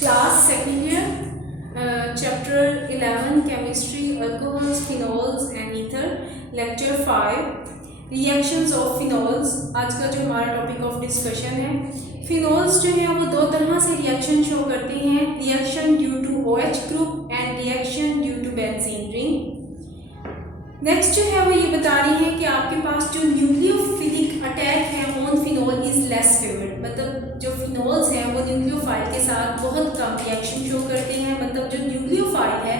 Class second year, chapter 11 chemistry, alcohols, phenols and ether, lecture 5 reactions of phenols। आज का जो हमारा topic of discussion है, phenols जो है वो दो तरह से रिएक्शन शो करते हैं, reaction due to OH group and reaction due to benzene ring. Next जो है वो ये बता रही है कि आपके पास जो न्यूक्लियोफिलिक अटैक है on phenol is less favoured, मतलब जो फिनोल्स हैं वो न्यूक्लियोफाइल के साथ बहुत कम रिएक्शन शो करते हैं, मतलब जो न्यूक्लियोफाइल है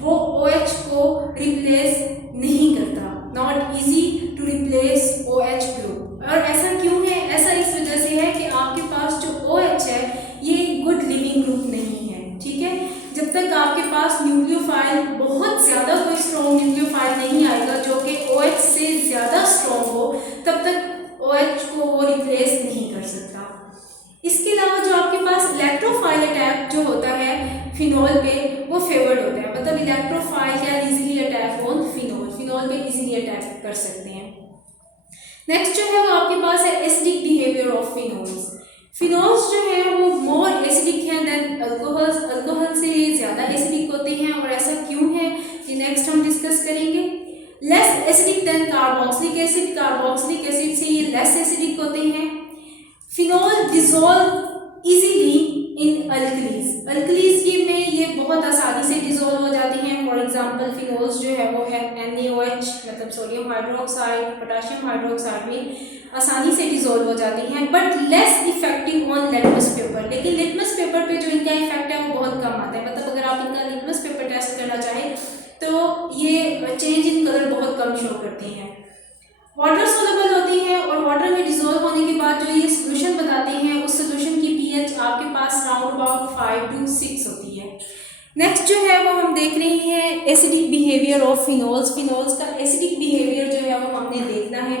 वो OH को रिप्लेस नहीं करता, not easy to replace OH group. और ऐसा क्यों है? ऐसा इस वजह से है कि आपके पास जो OH है ये गुड लिविंग ग्रुप नहीं है, ठीक है। जब तक आपके पास न्यूक्लियोफाइल बहुत ज़्यादा कोई स्ट्रॉन्ग न्यूक्लियोफाइल नहीं आएगा जो कि OH से ज़्यादा स्ट्रॉन्ग हो, तब तक OH को वो रिप्लेस नहीं कर सकता। इसके अलावा जो आपके पास इलेक्ट्रोफाइल अटैक जो होता है फिनोल पे वो फेवर्ड होता है, मतलब electrophile can easily attack on phenol, phenol पे इजीली अटैक कर सकते हैं। नेक्स्ट जो है वो आपके पास है acidic behaviour of phenols. Phenols जो है वो मोर एसिडिक है देन अल्कोहल्स, अल्कोहल से ज़्यादा एसिडिक होते हैं, और ऐसा क्यों है ये नेक्स्ट हम डिस्कस करेंगे। Less acidic then carboxylic acid, carboxylic acid से ये लेस एसिडिक होते हैं। फिनोल डिजोल्व इजीली इन अल्कलीज, अल्कलीज ये बहुत आसानी से डिजोल्व हो जाती हैं। फॉर एग्जांपल फिनोल्स जो है वो है NaOH, मतलब सोडियम हाइड्रोक्साइड, पोटेशियम हाइड्रोक्साइड में आसानी से डिजोल्व हो जाती हैं, but less effective on litmus paper. लेकिन लिटमस पेपर पे जो इनका इफेक्ट है वो बहुत कम आता है, मतलब अगर आप इनका लिटमस पेपर टेस्ट करना चाहें तो ये चेंज इन कलर बहुत कम शो करते हैं। वाटर सोलबल होती है और वाटर में डिजोल्व होने के बाद जो ये सोल्यूशन बताते हैं उस सोल्यूशन की pH आपके पास राउंड अबाउट 5 to 6 होती है। नेक्स्ट जो है वो हम देख रहे हैं acidic behaviour of phenols, phenols का एसिडिक बिहेवियर जो है वो हमने देखना है।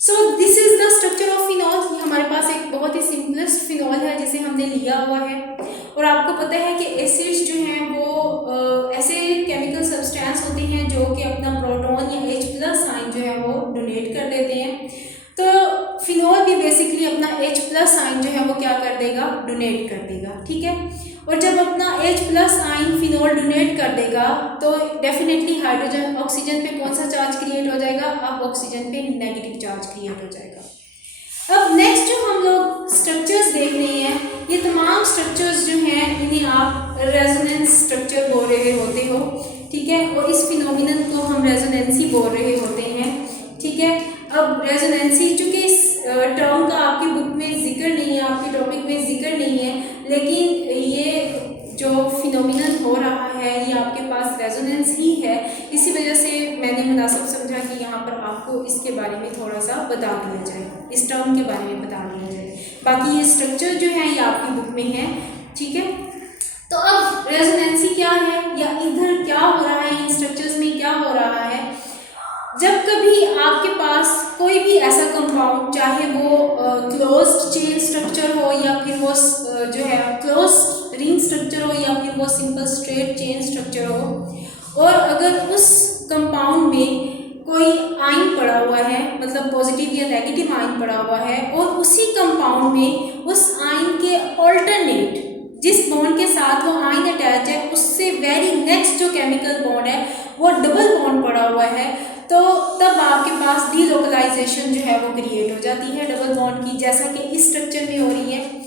So this is the structure of phenol. ये हमारे पास एक बहुत ही सिंपलेस्ट फिनोल है जिसे हमने लिया हुआ है, और आपको पता है कि एसिड्स जो हैं वो ऐसे केमिकल सब्सटेंस होते हैं जो कि अपना प्रोटॉन या H+ साइन जो है वो डोनेट कर देते हैं। तो फिनोल भी बेसिकली अपना H+ साइन जो है वो क्या कर देगा, डोनेट कर देगा, ठीक है। और जब अपना H+ आयन फिनोल डोनेट कर देगा तो डेफिनेटली हाइड्रोजन ऑक्सीजन पे कौन सा चार्ज क्रिएट हो जाएगा, अब ऑक्सीजन पे नेगेटिव चार्ज क्रिएट हो जाएगा। अब नेक्स्ट जो हम लोग स्ट्रक्चर्स देख रहे हैं, ये तमाम स्ट्रक्चर्स जो हैं इन्हें आप रेजोनेंस स्ट्रक्चर बोल रहे होते हो, ठीक है, और इस फिनोमिनन को हम रेजोनेंसी बोल रहे होते हैं, ठीक है। अब रेजोनेंसी चूँकि इस टर्म का आपकी बुक में जिक्र नहीं है, आपके टॉपिक में जिक्र नहीं है, लेकिन ये जो फिनोमिनन हो रहा है ये आपके पास रेजोनेंस ही है, इसी वजह से मैंने मुनासिब समझा कि यहाँ पर आपको इसके बारे में थोड़ा सा बता दिया जाए, इस टर्म के बारे में बता दिया जाए। बाकी ये स्ट्रक्चर जो है ये आपकी बुक में है, ठीक है। तो अब रेजोनेंसी क्या है या इधर क्या हो रहा है, इन स्ट्रक्चर्स में क्या हो रहा है। जब कभी आपके पास कोई भी ऐसा कंपाउंड, चाहे वो क्लोज्ड चेन स्ट्रक्चर हो या फिर वो जो है क्लोज्ड रिंग स्ट्रक्चर हो या फिर वो सिंपल स्ट्रेट चेन स्ट्रक्चर हो, और अगर उस कंपाउंड में कोई आयन पड़ा हुआ है, मतलब पॉजिटिव या नेगेटिव आयन पड़ा हुआ है, और उसी कंपाउंड में उस आयन के ऑल्टरनेट जिस बॉन्ड के साथ वो आयन अटैच है उससे वेरी नेक्स्ट जो केमिकल बॉन्ड है वो डबल बॉन्ड पड़ा हुआ है, तो तब आपके पास डीलोकलाइजेशन जो है वो क्रिएट हो जाती है डबल बॉन्ड की, जैसा कि इस स्ट्रक्चर में हो रही है।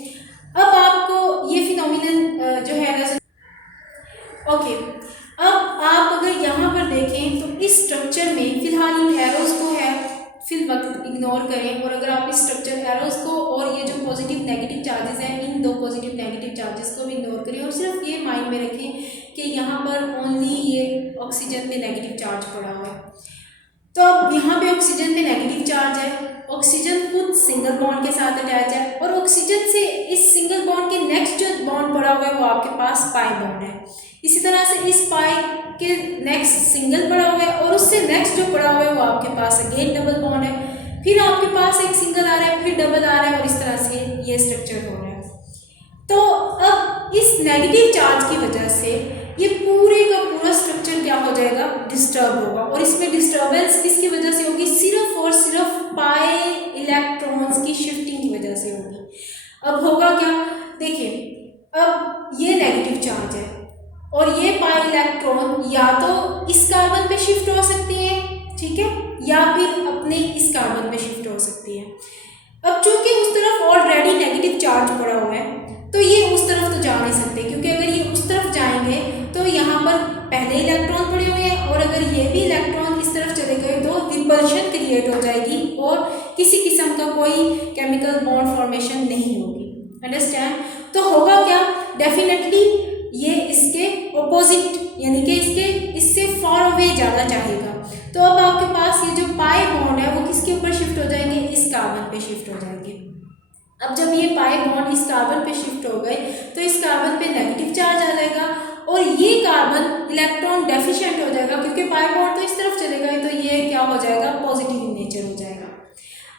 अब आपको ये फिनोमिनन जो है ओके, अब आप अगर यहाँ पर देखें तो इस स्ट्रक्चर में फिलहाल इन एरोज को है फिल वक्त इग्नोर करें, और अगर आप इस स्ट्रक्चर एरोज को और ये जो पॉजिटिव नेगेटिव चार्जेस हैं इन दो पॉजिटिव नेगेटिव चार्जेस को भी इग्नोर करें, और सिर्फ ये माइंड में रखें कि यहाँ पर ओनली ये ऑक्सीजन पे नेगेटिव चार्ज पड़ा हुआ है। तो अब यहाँ पे ऑक्सीजन पे नेगेटिव चार्ज है, ऑक्सीजन खुद सिंगल बॉन्ड के साथ अटैच है, और ऑक्सीजन से इस सिंगल बॉन्ड के नेक्स्ट जो बॉन्ड पड़ा हुआ है वो आपके पास पाई बॉन्ड है। इसी तरह से इस पाई के नेक्स्ट सिंगल पड़ा हुआ है, और उससे नेक्स्ट जो पड़ा हुआ है वो आपके पास अगेन डबल बॉन्ड है, फिर आपके पास एक सिंगल आ रहा है, फिर डबल आ रहा है, और इस तरह से ये स्ट्रक्चर हो रहा है। तो अब इस नेगेटिव चार्ज की वजह से ये पूरे का पूरा स्ट्रक्चर क्या हो जाएगा, डिस्टर्ब होगा, और इसमें डिस्टर्बेंस किसकी वजह से होगी, सिर्फ और सिर्फ पाई इलेक्ट्रॉन्स की शिफ्टिंग की वजह से होगी। अब होगा क्या, देखिए अब ये नेगेटिव चार्ज है और ये पाई इलेक्ट्रॉन या तो इस कार्बन पे शिफ्ट हो सकती है, ठीक है, या फिर अपने इस कार्बन पे शिफ्ट हो सकती है। अब चूंकि उस तरफ ऑलरेडी नेगेटिव चार्ज पड़ा हुआ है तो ये उस तरफ तो जा नहीं सकते, क्योंकि अगर ये उस तरफ जाएंगे तो यहाँ पर पहले इलेक्ट्रॉन पड़े हुए हैं और अगर ये भी इलेक्ट्रॉन इस तरफ चले गए तो रिपल्शन क्रिएट हो जाएगी और किसी किस्म का कोई केमिकल बॉन्ड फॉर्मेशन नहीं होगी। अंडरस्टैंड? तो होगा क्या, डेफिनेटली ये इसके ऑपोजिट यानी कि इससे फॉर अवे ज़्यादा चाहेगा। तो अब आपके पास ये जो पाई बॉन्ड है वो किसके ऊपर शिफ्ट हो जाएंगे, इस कार्बन पे शिफ्ट हो जाएंगे। अब जब ये पाई बॉन्ड इस कार्बन पे शिफ्ट हो गए तो इस कार्बन पे नेगेटिव चार्ज आ जाएगा और ये कार्बन इलेक्ट्रॉन डेफिशिएंट हो जाएगा, क्योंकि पाई बॉन्ड तो इस तरफ चलेगा तो ये क्या हो जाएगा, पॉजिटिव इन नेचर हो जाएगा।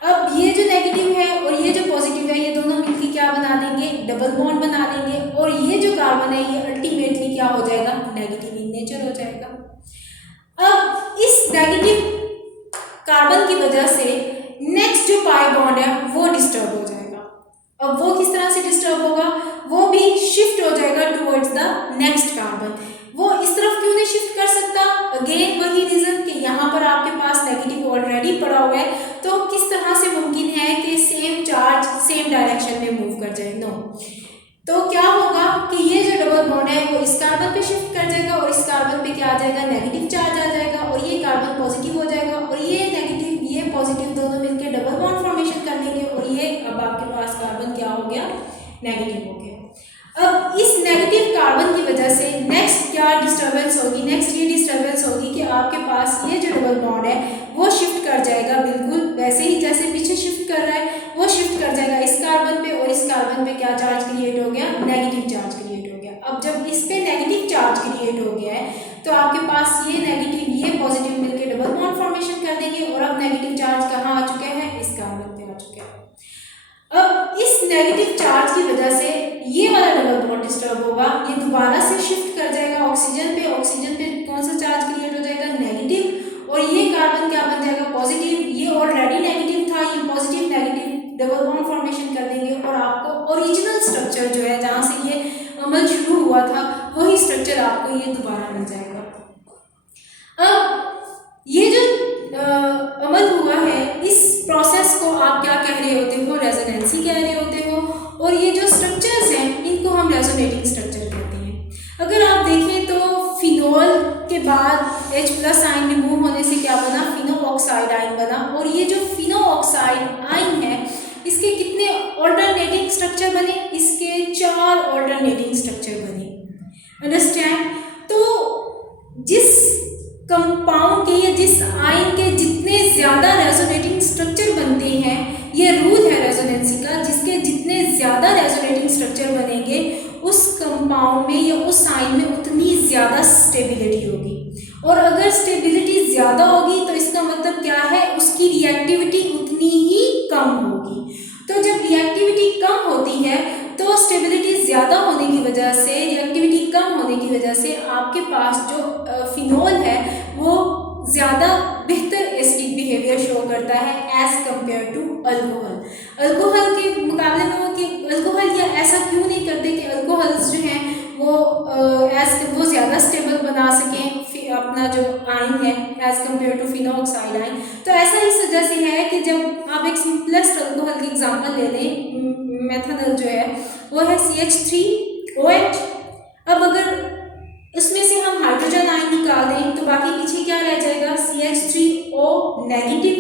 अब ये जो नेगेटिव है और ये जो पॉजिटिव है ये दोनों मिलकर क्या बना देंगे, डबल बॉन्ड बना देंगे और ये जो कार्बन है ये अल्टीमेटली क्या हो जाएगा, नेगेटिव इन नेचर हो जाएगा। अब इस नेगेटिव कार्बन की वजह से नेक्स्ट जो पाई बॉन्ड है वो डिस्टर्ब हो जाएगा। अब वो किस तरह से डिस्टर्ब होगा, वो भी शिफ्ट हो जाएगा टुवर्ड्स द नेक्स्ट कार्बन। वो इस तरफ क्यों नहीं शिफ्ट कर सकता, अगेन वही रीजन कि यहाँ पर आपके पास नेगेटिव ऑलरेडी पड़ा हुआ है, तो किस तरह से मुमकिन है कि सेम चार्ज सेम डायरेक्शन में मूव कर जाए, नो। तो क्या होगा कि ये जो डबल बॉन्ड है वो इस कार्बन पे शिफ्ट कर जाएगा और इस कार्बन पे क्या आ जाएगा, नेगेटिव चार्ज आ जाएगा और ये कार्बन पॉजिटिव हो जाएगा और ये नेगेटिव ये पॉजिटिव दोनों मिलकर डबल बॉन्ड फॉर्मेशन कर लेंगे और ये अब आपके पास कार्बन क्या हो गया, नेगेटिव हो गया। अब इस नेगेटिव कार्बन की वजह से नेक्स्ट क्या डिस्टर्बेंस होगी, नेक्स्ट ये डिस्टर्बेंस होगी कि आपके पास ये जो डबल बॉन्ड है वो शिफ्ट कर जाएगा, बिल्कुल वैसे ही जैसे पीछे शिफ्ट कर रहा है वो शिफ्ट कर जाएगा इस कार्बन पे और इस कार्बन पे क्या चार्ज क्रिएट हो गया, नेगेटिव चार्ज क्रिएट हो गया। अब जब इस पे नेगेटिव चार्ज क्रिएट हो गया है तो आपके पास ये नेगेटिव ये पॉजिटिव मिलकर डबल बॉन्ड फॉर्मेशन कर देंगे और अब नेगेटिव चार्ज कहाँ आ चुके हैं, इस कार्बन पे आ चुके हैं। अब इस नेगेटिव चार्ज की वजह से ये वाला डबल बॉन्ड डिस्टर्ब होगा, ये दोबारा से शिफ्ट कर जाएगा ऑक्सीजन पे, ऑक्सीजन पे कौन सा चार्ज क्रिएट हो जाएगा, नेगेटिव, और ये कार्बन क्या बन जाएगा, पॉजिटिव। ये ऑलरेडी नेगेटिव था, ये positive negative double bond formation कर देंगे और आपको ओरिजिनल स्ट्रक्चर जो है जहाँ से ये अमल शुरू हुआ था वही स्ट्रक्चर आपको ये दोबारा मिल जाएगा। अब ये जो अमल हुआ है इस प्रोसेस को आप क्या कह रहे होते हो, रेजोनेंसी कह रहे होते हो, और ये जो स्ट्रक्चर्स हैं इनको हम रेजोनेटिंग स्ट्रक्चर कहते हैं। अगर आप देखें तो फिनोल के बाद H+ आयन रिमूव होने से क्या बना, फिनो ऑक्साइड आयन बना, और ये जो फिनो ऑक्साइड आयन है इसके कितने ऑल्टरनेटिंग स्ट्रक्चर बने, इसके 4 ऑल्टरनेटिंग स्ट्रक्चर बने। अंडरस्टैंड? तो जिस कंपाउंड के या जिस आयन के जितने ज़्यादा रेजोनेटिंग स्ट्रक्चर बनते हैं, ये रूल है रेजोनेंसी का, जिसके जितने ज़्यादा रेजोनेटिंग स्ट्रक्चर बनेंगे उस कंपाउंड में या उस आयन में उतनी ज़्यादा स्टेबिलिटी होगी, और अगर स्टेबिलिटी ज़्यादा होगी तो इसका मतलब क्या है, उसकी रिएक्टिविटी उतनी ही कम होगी। तो जब रिएक्टिविटी कम होती है तो स्टेबिलिटी ज़्यादा होने की वजह से, रिएक्टिविटी कम होने की वजह से आपके पास जो फिनोल है वो ज़्यादा बेहतर एसिडिक बिहेवियर शो करता है as compared to alcohol. Alcohol के मुकाबले में अल्कोहल या ऐसा क्यों नहीं करते कि अल्कोहल्स जो हैं वो ज़्यादा स्टेबल बना सकें अपना जो आयन है as compared to phenoxide ion. तो ऐसा इस वजह से है कि जब आप एक सिंपलेस्ट अल्कोहल की एग्जांपल ले लें, मेथनॉल जो है वो है CH3OH। अब अगर इसमें से हम हाइड्रोजन आयन निकाल दें तो बाकी पीछे क्या रह जाएगा, CH3O नेगेटिव।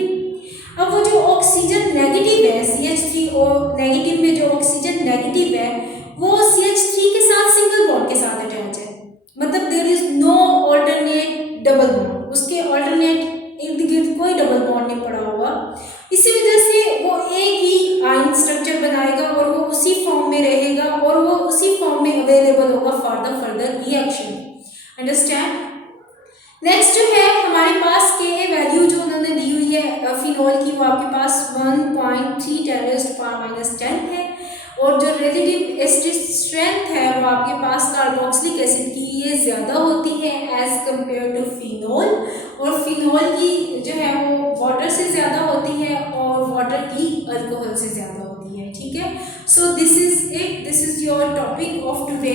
अब वो जो ऑक्सीजन नेगेटिव है, CH3O नेगेटिव में जो ऑक्सीजन नेगेटिव है वो CH3 के साथ सिंगल बॉन्ड के साथ अटैच है, मतलब there is no alternate double bond, उसके ऑल्टरनेट इर्द गिर्द कोई डबल बॉन्ड नहीं पड़ा हुआ। इसी वजह से वो एक ही आयन स्ट्रक्चर बनाएगा और वो उसी फॉर्म में रहेगा और वो उसी फॉर्म में अवेलेबल होगा for the further reaction. Understand? Next जो है हमारे पास Ka वैल्यू जो उन्होंने दी हुई है फिनोल की, वो आपके पास 1.3 × 10⁻10 है, और जो रिलेटिव एसिडिक स्ट्रेंथ है वो आपके पास कार्बोक्सिलिक एसिड की ये ज़्यादा होती है एज़ कम्पेयर टू फिनोल, और फिनोल की जो है वो वाटर से ज़्यादा होती है और वाटर की अल्कोहल से ज़्यादा होती है। ठीक है, so this is your topic of today.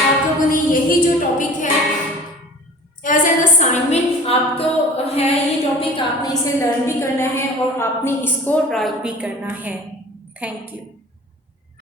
आप लोगों ने यही जो टॉपिक है एज एन असाइनमेंट आपको है, ये टॉपिक आपने इसे लर्न भी करना है और आपने इसको राइट भी करना है। Thank you.